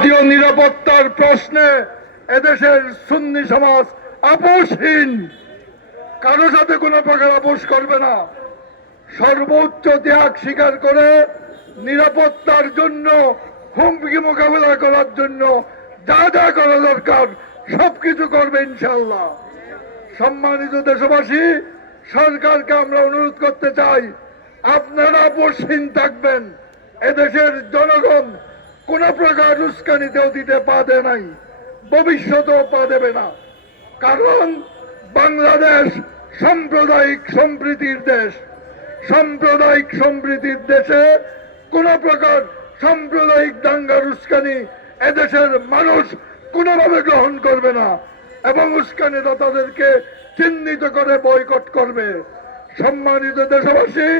জাতীয় নিরাপত্তার প্রশ্নে এদেশের সুন্নি সমাজ আপোষহীন, কারো সাথে কোনো প্রকার আপোষ করবে না। সর্বোচ্চ ত্যাগ স্বীকার করে নিরাপত্তার জন্য হুমকি মোকাবেলা করার জন্য যা যা করা দরকার সবকিছু করবে ইনশাআল্লাহ। সম্মানিত দেশবাসী, সরকারকে আমরা অনুরোধ করতে চাই, আপনারা আপোষহীন থাকবেন। এদেশের জনগণ কোন প্রকার উস্কানিতেও দিতে পা দেয় নাই, ভবিষ্যতেও পা দেবে না। কারণ বাংলাদেশ সাম্প্রদায়িক সম্প্রীতির দেশ। সাম্প্রদায়িক সম্প্রীতির দেশে কোন প্রকার সাম্প্রদায়িক দাঙ্গার উস্কানি এদেশের মানুষ কোনোভাবে গ্রহণ করবে না এবং উস্কানিদাতাদেরকে চিহ্নিত করে বয়কট করবে। সম্মানিত দেশবাসী,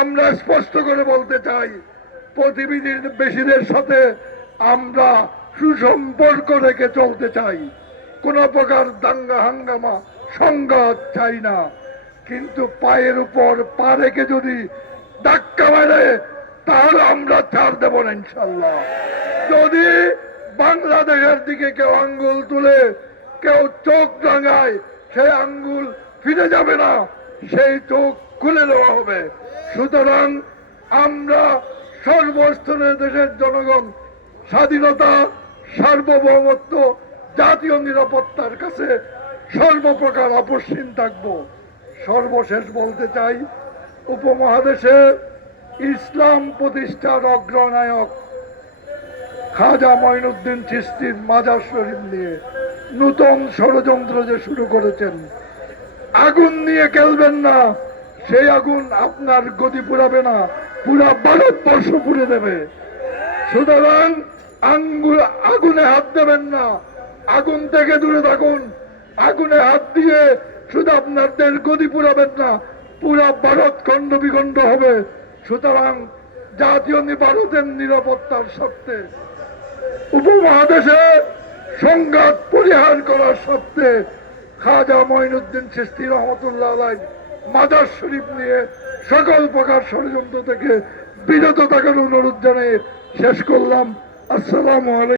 আমরা স্পষ্ট করে বলতে চাই, প্রতিবেশীদের সাথে আমরা সুসম্পর্ক রেখে চলতে চাই, কোন প্রকার দাঙ্গা হাঙ্গামা সংঘাত চাই না। কিন্তু পায়ের উপর পা রেখে যদি ধাক্কা মারে তাহলে আমরা ছাড় দেব না ইনশাল্লাহ। যদি বাংলাদেশের দিকে কেউ আঙ্গুল তুলে, কেউ চোখ রাঙায়, সেই আঙ্গুল ফিরে যাবে না, সেই চোখ খুলে দেওয়া হবে। সুতরাং আমরা সর্বস্তরের দেশের জনগণ স্বাধীনতা, সার্বভৌমত্ব, জাতীয় নিরাপত্তার কাছে সর্বপ্রকার আপোষহীন থাকব। সর্বশেষ বলতে চাই, উপমহাদেশে ইসলাম প্রতিষ্ঠার অগ্রনায়ক খাজা মঈনুদ্দিন চিশতির মাজার শরীফ নিয়ে নূতন ষড়যন্ত্র যে শুরু করেছেন, আগুন নিয়ে খেলবেন না। সেই আগুন আপনার গদি পুরাবে না, পুরা ভারতবর্ষ পুড়ে দেবে। সুতরাং আগুনে হাত দেবেন না, আগুন থেকে দূরে থাকুন। আগুনে হাত দিয়ে শুধু আপনাদের গদি পুরাবেন না, পুরা ভারত খণ্ড বিখণ্ড হবে। সুতরাং জাতীয় ভারতের নিরাপত্তার স্বার্থে, উপমহাদেশে সংঘাত পরিহার করার স্বার্থে খাজা মঈনুদ্দিন চিশতি রহমতুল্লাহ আলাইহ মাজার শরীফ নিয়ে সকল প্রকার ষড়যন্ত্র থেকে বিরত থাকার অনুরোধ জানিয়ে শেষ করলাম। আসসালামু আলাইকুম।